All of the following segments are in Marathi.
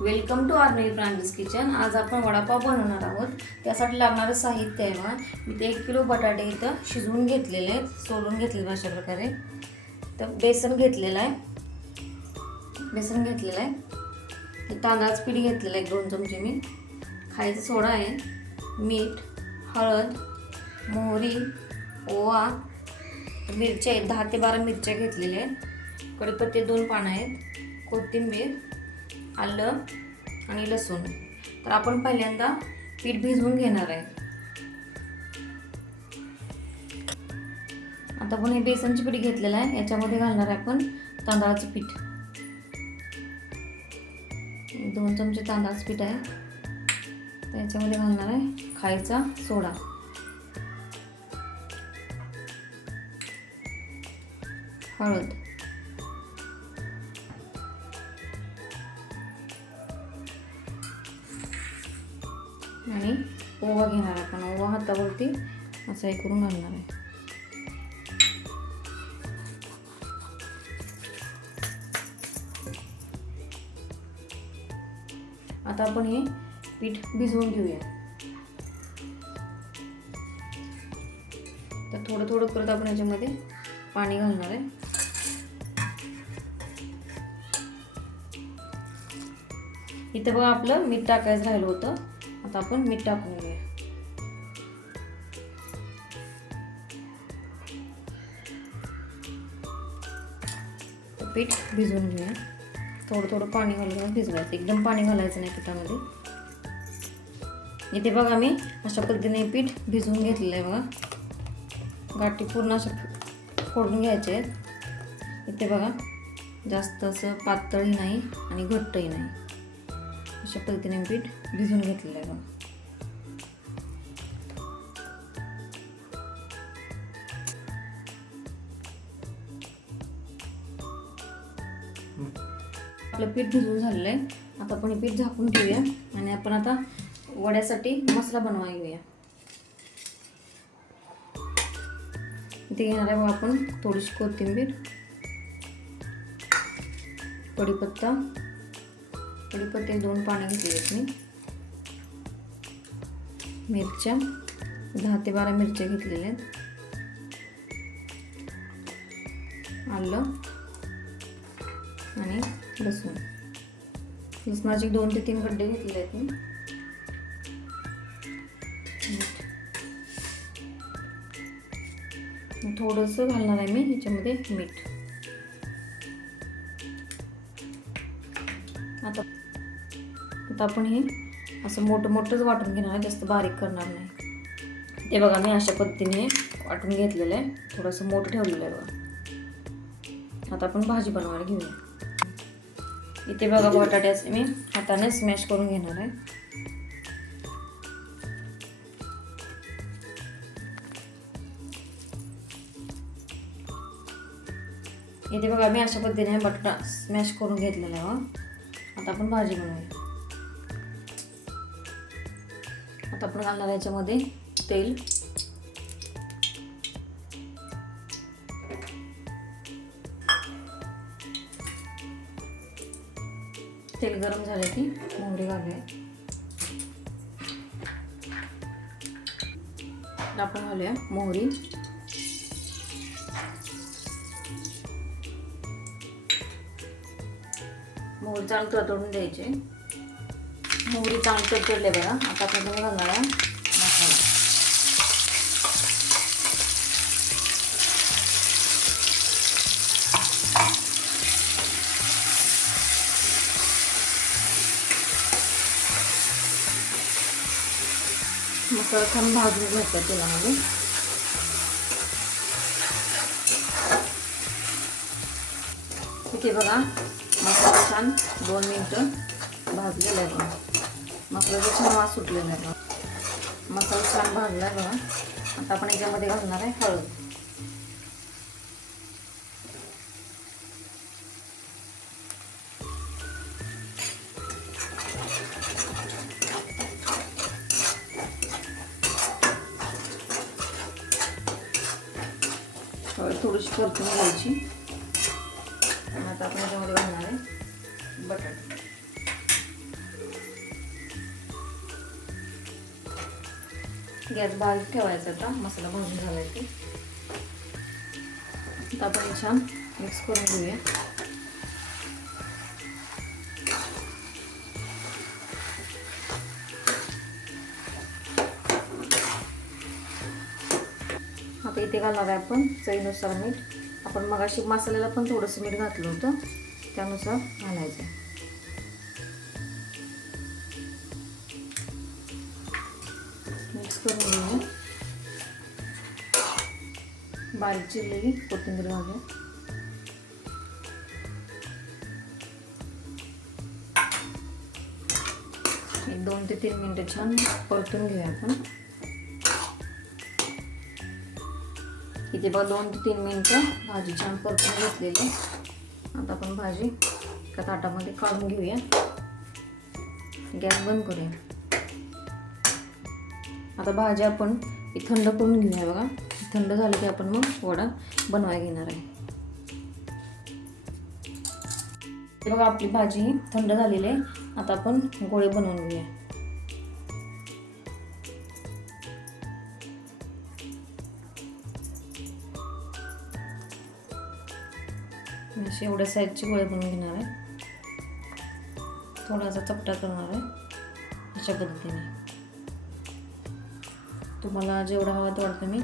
Welcome to Arnavi Pranju's kitchen. आज आपण वडापाव बनवणार आहोत। त्यासाठी लागणारे साहित्य आहे बघा, मी 1 किलो बटाटे इथं शिजवून घेतलेले आहेत, सोलून घेतलेले अशा प्रकारे। तर बेसन घेतलेलं आहे, तांदळाचं पीठ घेतलेलं आहे 2 चमचे मी, खायचा सोडा आहे, मीठ, हळद, मोहरी, ओवा, मिरच्या आहेत 10 ते 12 मिरच्या घेतलेल्या आहेत, कढीपत्ते 2 पानं आहेत, कोथिंबीर, आलं आणि लसूण। तर आपण पहिल्यांदा पीठ भिजवून घेणार आहे। आता आपण हे बेसनचे पीठ घेतलेलं आहे, याच्यामध्ये घालणार आहे आपण तांदळाचं पीठ। 2 चमचे तांदळाचं पीठ आहे, तर याच्यामध्ये घालणार आहे खायचा सोडा, हळद, आणि ओवा घेणार आपण। ओवा हातावरती असं हे करून घालणार आहे। आता आपण हे पीठ भिजवून घेऊया। तर थोडं थोडं करत आपण याच्यामध्ये पाणी घालणार आहे। इथे बघा आपलं मीठ टाकायचं राहिलं होतं, आता आपण मीठ टाकून घेऊया। पीठ भिजवून घेऊया, थोडं थोडं पाणी घालून भिजवायचं, एकदम पाणी घालायचं नाही पिठामध्ये। इथे बघा मी अशा पद्धतीने पीठ भिजवून घेतलेलं आहे बघा, गाठी पूर्ण अशा फोडून घ्यायचे आहेत। इथे बघा जास्त असं पातळही नाही आणि घट्टही नाही, अशा पद्धतीने पीठ भिजवून घेतलेलं आहे बघा। आपलं पीठ भिजवून झालेलं आहे, आता आपण हे पीठ झाकून ठेवूया आणि आपण आता वड्यासाठी मसाला बनवायला घेऊया। इथे घेणार आहे बघा आपण थोडीशी कोथिंबीर, कढीपत्ते 2 पानं घेतले आहेत मी, मिरच्या 10 ते 12 मिरच्या घेतलेल्या आहेत, आलं आणि लसणाचे 2 ते 3 गड्डे घेतलेले आहेत मी, थोडंसं घालणार आहे मी ह्याच्यामध्ये मीठ। आता आपण हे असं मोठंच वाटून घेणार आहे, जास्त बारीक करणार नाही। ते बघा मी अशा पद्धतीने वाटून घेतलेलं आहे, थोडंसं मोठं ठेवलेलं आहे बघा। आता आपण भाजी बनवायला घेऊया। इथे बघा बटाट्याचे मी हाताने स्मॅश करून घेणार आहे। इथे बघा मी अशा पद्धतीने बटाटा स्मॅश करून घेतलेला आहे। आता आपण भाजी बनवूया। आता आपण घालणार याच्यामध्ये तेल, तेल गरम झाले की मोहरी घालूया। आपण घालूया मोहरी, चांगली तडतडून द्यायची। मोहरी चांगली तडतडली बघा। आता आपण त्यामध्ये घालणार आहे मसाला छान भाजून घ्यायचा तेलामध्ये। इथे बघा मसाला छान 2 मिनिटं भाजलेला आहे बघा, मसाल्याचा छान वास सुटलेला आहे बघा, मसाला छान भाजला आहे बघा। आता आपण याच्यामध्ये घालणार आहे हळद, थोडीशी परतून घ्यायची। आता आपण याच्यामध्ये घालणार आहे बटाटे। गॅस बारीक ठेवायचा आता मसाला भाजून झाला की आता आपण छान मिक्स करून घेऊया. आता इथे घालणार आहे आपण चवीनुसार मीठ. आपण मगाशी मसाल्याला पण थोडंसं मीठ घातलं होतं त्यानुसार घालायचं. मिक्स करून घेऊया. बारीक चिरलेली कोथिंबीर घालूया. एक 2 ते 3 मिनिटं छान परतून घेऊया आपण. इथे बघा 2 ते 3 मिनिटं भाजी छान परतून घेतलेली. आता आपण भाजी एका ताटामध्ये काढून घेऊया. गॅस बंद करूया. आता भाजी आपण थंड करून घेऊया. बघा थंड झालं की आपण मग वडा बनवायला घेणार आहे. हे बघा आपली भाजी थंड झालेली आहे. आता आपण गोळे बनवून घेऊया. असे एवढ्या साईजचे गोळे बनवून घेणार आहे. थोडासा चपटा करणार आहे अशा पद्धतीने. तुम्हाला जेवढा हवा तेवढं तुम्ही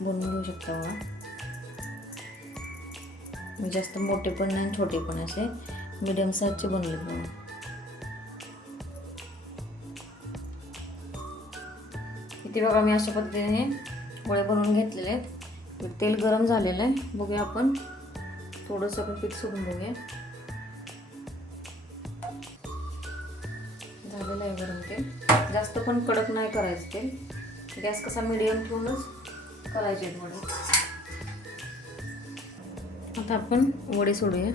बनवून घेऊ शकता. बघा मी जास्त मोठे पण नाही छोटे पण असे मीडियम साईजचे बनवले. बघा इथे बघा मी अशा पद्धतीने गोळे बनवून घेतलेले आहेत. तेल गरम झालेलं आहे. बघूया आपण थोडंसं आपण पीठ सोडून बघूया. झालेलं आहे गरम तेल. जास्त पण कडक नाही करायचं तेल. गॅस कसा मीडियम ठेवूनच करायचे वडे. आता आपण वडे सोडूया.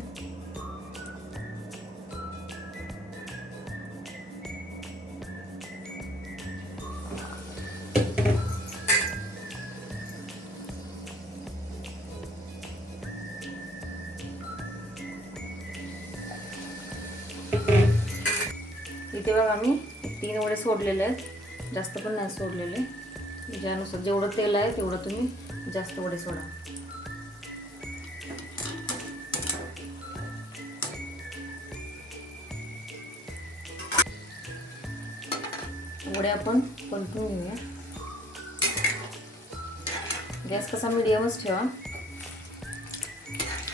इथे बघा मी 3 वडे सोडलेले आहेत. जास्त पण नाही सोडलेले. ज्यानुसार जेवढं तेल आहे तेवढं तुम्ही जास्त वडे सोडा. वडे आपण परतून घेऊया. गॅस कसा मीडियमच ठेवा.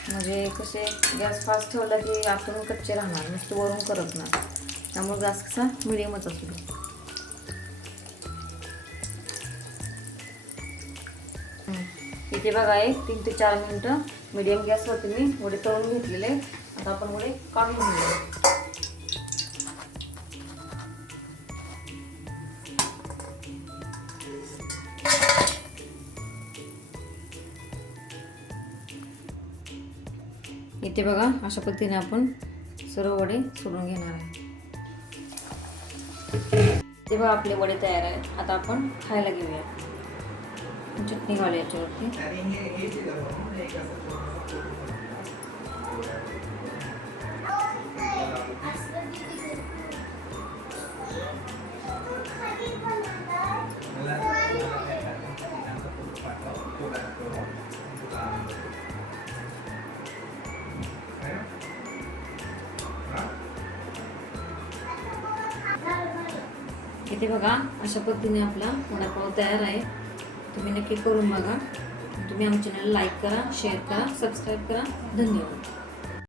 म्हणजे कसे गॅस फास्ट ठेवला की आतून कच्चे राहणार, नुसतं वरून करत नाही. त्यामुळे गॅस कसा मीडियमच असू दे. इथे बघा 3 ते 4 मिनिटं मीडियम गॅसवरती मी वडे तळून घेतलेले. आता आपण वडे काढून घेऊया. इथे बघा अशा पद्धतीने आपण सर्व वडे सोडून घेणार आहे. ते बघा आपले वडे तयार आहेत. आता आपण खायला घेऊया. चटणी घालूया याच्यावरती. इथे बघा अशा पद्धतीने आपला वडापाव तयार आहे. तुम्ही नक्की करून बघा. तुम्ही आमच्या चॅनल लाईक करा, शेअर करा, सबस्क्राईब करा. धन्यवाद.